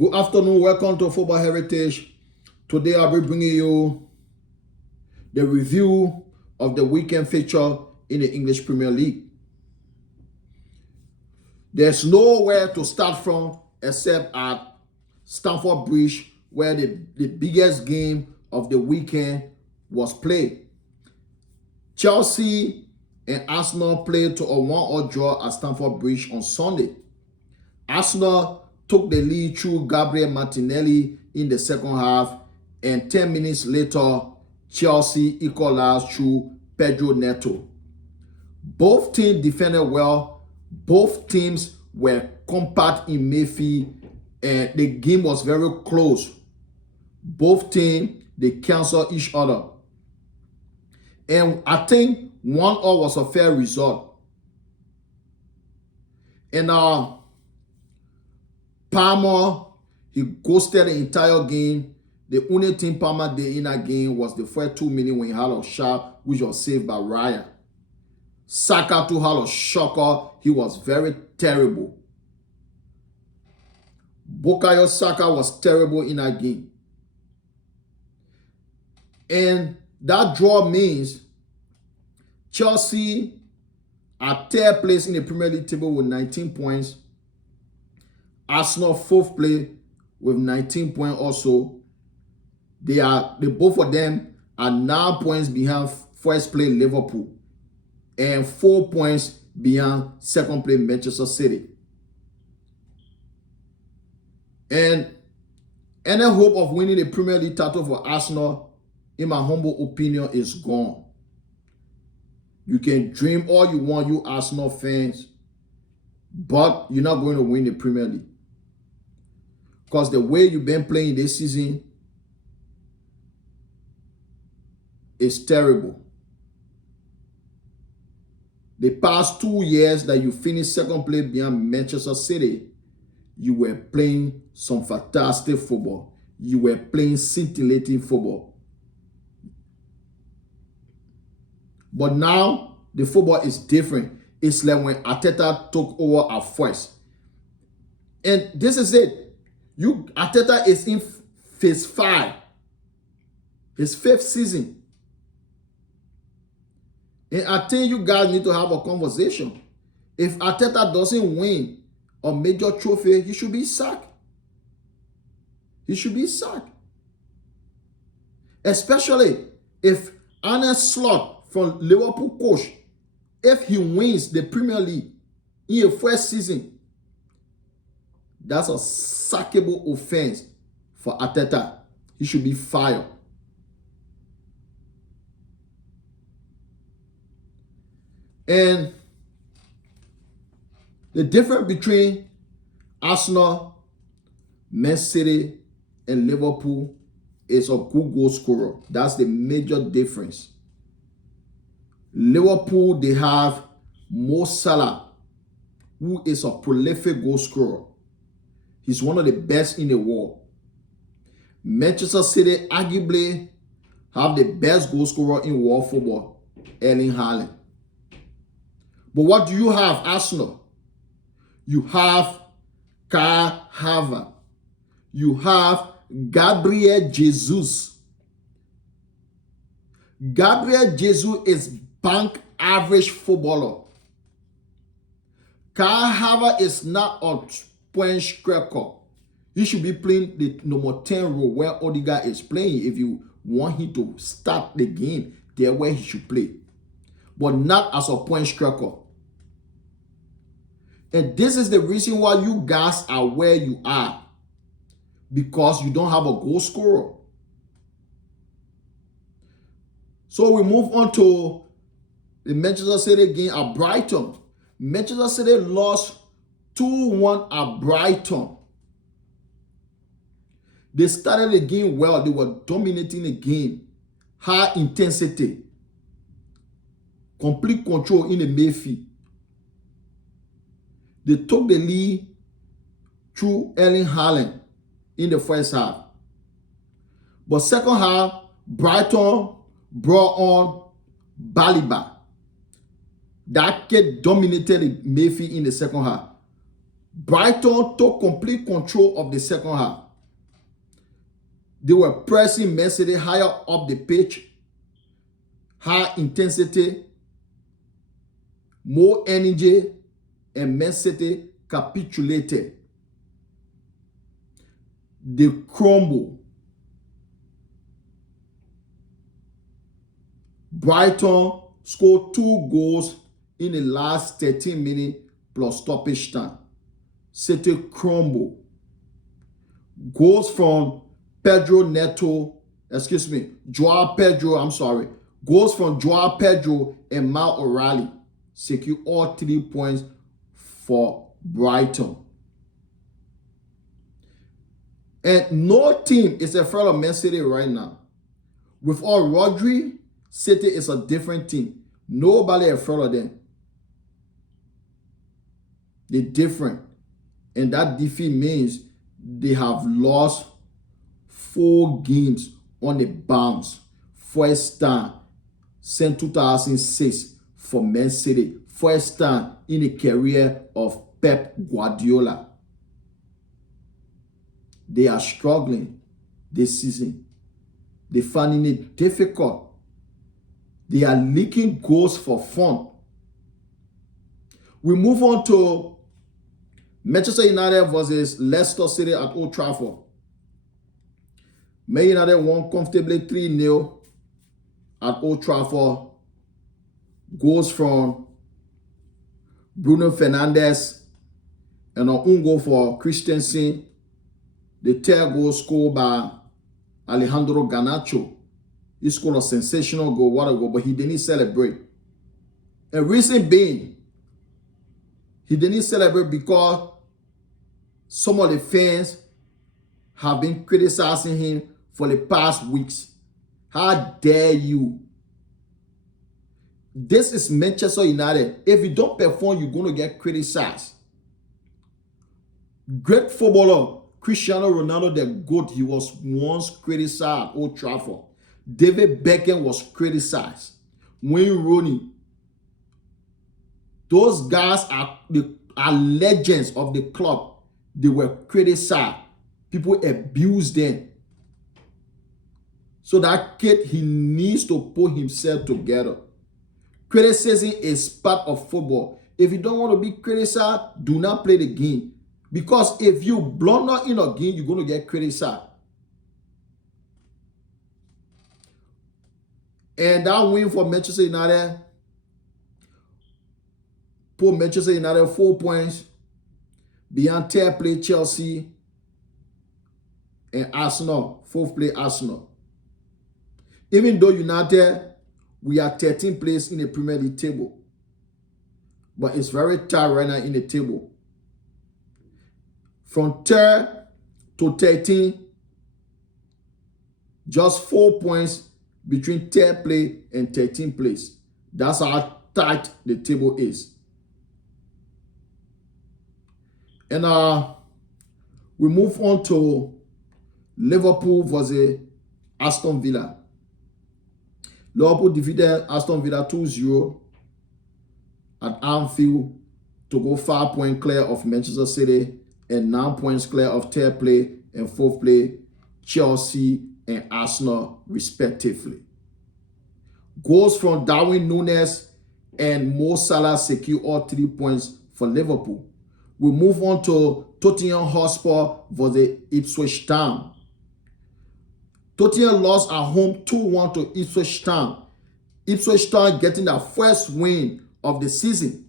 Good afternoon, welcome to Football Heritage. Today I'll be bringing you the review of the weekend fixture in the English Premier League. There's nowhere to start from except at Stamford Bridge, where the biggest game of the weekend was played. Chelsea and Arsenal played to a 1-1 draw at Stamford Bridge on Sunday. Arsenal took the lead through Gabriel Martinelli in the second half, and 10 minutes later, Chelsea equalized through Pedro Neto. Both teams defended well. Both teams were compact in midfield, and the game was very close. Both teams, they canceled each other. And I think 1-1 was a fair result. And Palmer, he ghosted the entire game. The only thing Palmer did in that game was the first 2 minutes when he had a shot, which was saved by Raya. Saka too had a shocker. He was very terrible. Bukayo Saka was terrible in that game. And that draw means Chelsea are third place in the Premier League table with 19 points. Arsenal fourth place with 19 points also. They both of them are 9 points behind first place Liverpool and 4 points behind second place Manchester City. And any hope of winning the Premier League title for Arsenal, in my humble opinion, is gone. You can dream all you want, you Arsenal fans, but you're not going to win the Premier League. Because the way you've been playing this season is terrible. The past 2 years that you finished second place behind Manchester City, you were playing some fantastic football. You were playing scintillating football. But now, the football is different. It's like when Arteta took over at first. And this is it. Arteta is in phase 5. His 5th season. And I think you guys need to have a conversation. If Arteta doesn't win a major trophy, he should be sacked. He should be sacked. Especially if Arne Slot from Liverpool coach, if he wins the Premier League in a first season, that's a sackable offense for Arteta. He should be fired. And the difference between Arsenal, Man City, and Liverpool is a good goal scorer. That's the major difference. Liverpool, they have Mo Salah, who is a prolific goal scorer. He's one of the best in the world. Manchester City arguably have the best goal scorer in world football, Erling Haaland. But what do you have, Arsenal? You have Kai Havertz. You have Gabriel Jesus. Gabriel Jesus is bank average footballer. Kai Havertz is not a point striker. He should be playing the number 10 role where Odegaard is playing if you want him to start the game there where he should play. But not as a point striker. And this is the reason why you guys are where you are. Because you don't have a goal scorer. So we move on to the Manchester City game at Brighton. Manchester City lost 2-1 at Brighton. They started the game well. They were dominating the game. High intensity. Complete control in the midfield. They took the lead through Erling Haaland in the first half. But second half, Brighton brought on Baleba. That kid dominated the midfield in the second half. Brighton took complete control of the second half. They were pressing Man City higher up the pitch, high intensity, more energy, and Man City capitulated. They crumbled. Brighton scored 2 goals in the last 13 minutes plus stoppage time. City crumbled. Goals from Joao Pedro, Goals from Joao Pedro and Mal O'Reilly secure all 3 points for Brighton. And no team is afraid of Man City right now. With all Rodri, City is a different team. Nobody is afraid of them. They're different. And that defeat means they have lost 4 games on the bounce. First time since 2006 for Man City. First time in the career of Pep Guardiola. They are struggling this season. They're finding it difficult. They are leaking goals for fun. We move on to Manchester United versus Leicester City at Old Trafford. Man United won comfortably 3-0 at Old Trafford. Goals from Bruno Fernandes and an own goal for Christensen. The third goal scored by Alejandro Garnacho. He scored a sensational goal, what a goal, but he didn't celebrate. And reason being, he didn't celebrate because some of the fans have been criticizing him for the past weeks. How dare you? This is Manchester United. If you don't perform, you're going to get criticized. Great footballer, Cristiano Ronaldo, the GOAT, he was once criticized at Old Trafford. David Beckham was criticized. Wayne Rooney. Those guys are legends of the club. They were criticized. People abused them. So that kid, he needs to put himself together. Criticism is part of football. If you don't want to be criticized, do not play the game. Because if you blunder in a game, you're going to get criticized. And that win for Manchester United put Manchester United 4 points beyond third place Chelsea and Arsenal, fourth place Arsenal. Even though United, we are 13th place in the Premier League table. But it's very tight right now in the table. From 3rd to 13th, just 4 points between 3rd place and 13th place. That's how tight the table is. And we move on to Liverpool versus Aston Villa. Liverpool defeated Aston Villa 2-0 at Anfield to go 5 points clear of Manchester City and 9 points clear of 3rd place and 4th place Chelsea and Arsenal respectively. Goals from Darwin Núñez and Mo Salah secure all 3 points for Liverpool. We move on to Tottenham Hotspur versus Ipswich Town. Tottenham lost at home 2-1 to Ipswich Town. Ipswich Town getting their first win of the season.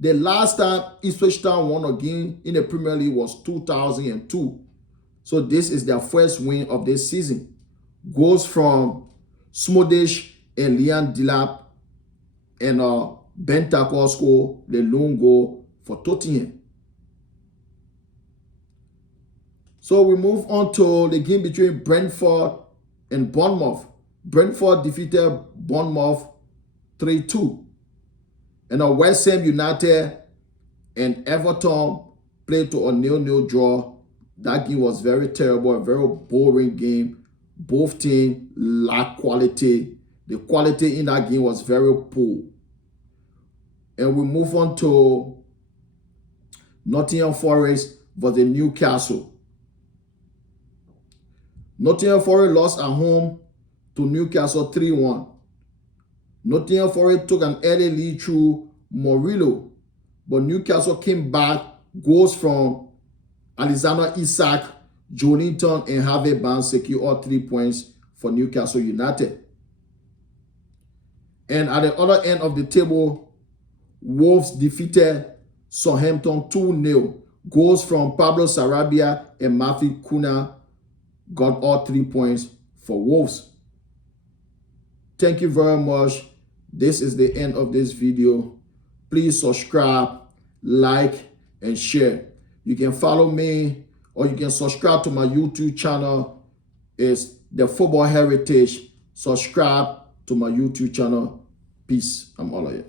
The last time Ipswich Town won a game in the Premier League was 2002. So this is their first win of this season. Goals from Smodish and Liam Delap and Bentancur scored the lone goal for Tottenham. So we move on to the game between Brentford and Bournemouth. Brentford defeated Bournemouth 3-2. And West Ham United and Everton played to a 0-0 draw. That game was very terrible, a very boring game. Both teams lacked quality. The quality in that game was very poor. And we move on to Nottingham Forest versus Newcastle. Nottingham Forest lost at home to Newcastle 3-1. Nottingham Forest took an early lead through Murillo, but Newcastle came back. Goals from Alexander Isak, Joelinton, and Harvey Barnes secure all 3 points for Newcastle United. And at the other end of the table, Wolves defeated Southampton 2-0. Goals from Pablo Sarabia and Matthew Cunha got all 3 points for Wolves. Thank you very much. This is the end of this video. Please subscribe, like, and share. You can follow me or you can subscribe to my YouTube channel. It's The Football Heritage. Subscribe to my YouTube channel. Peace. I'm all of you.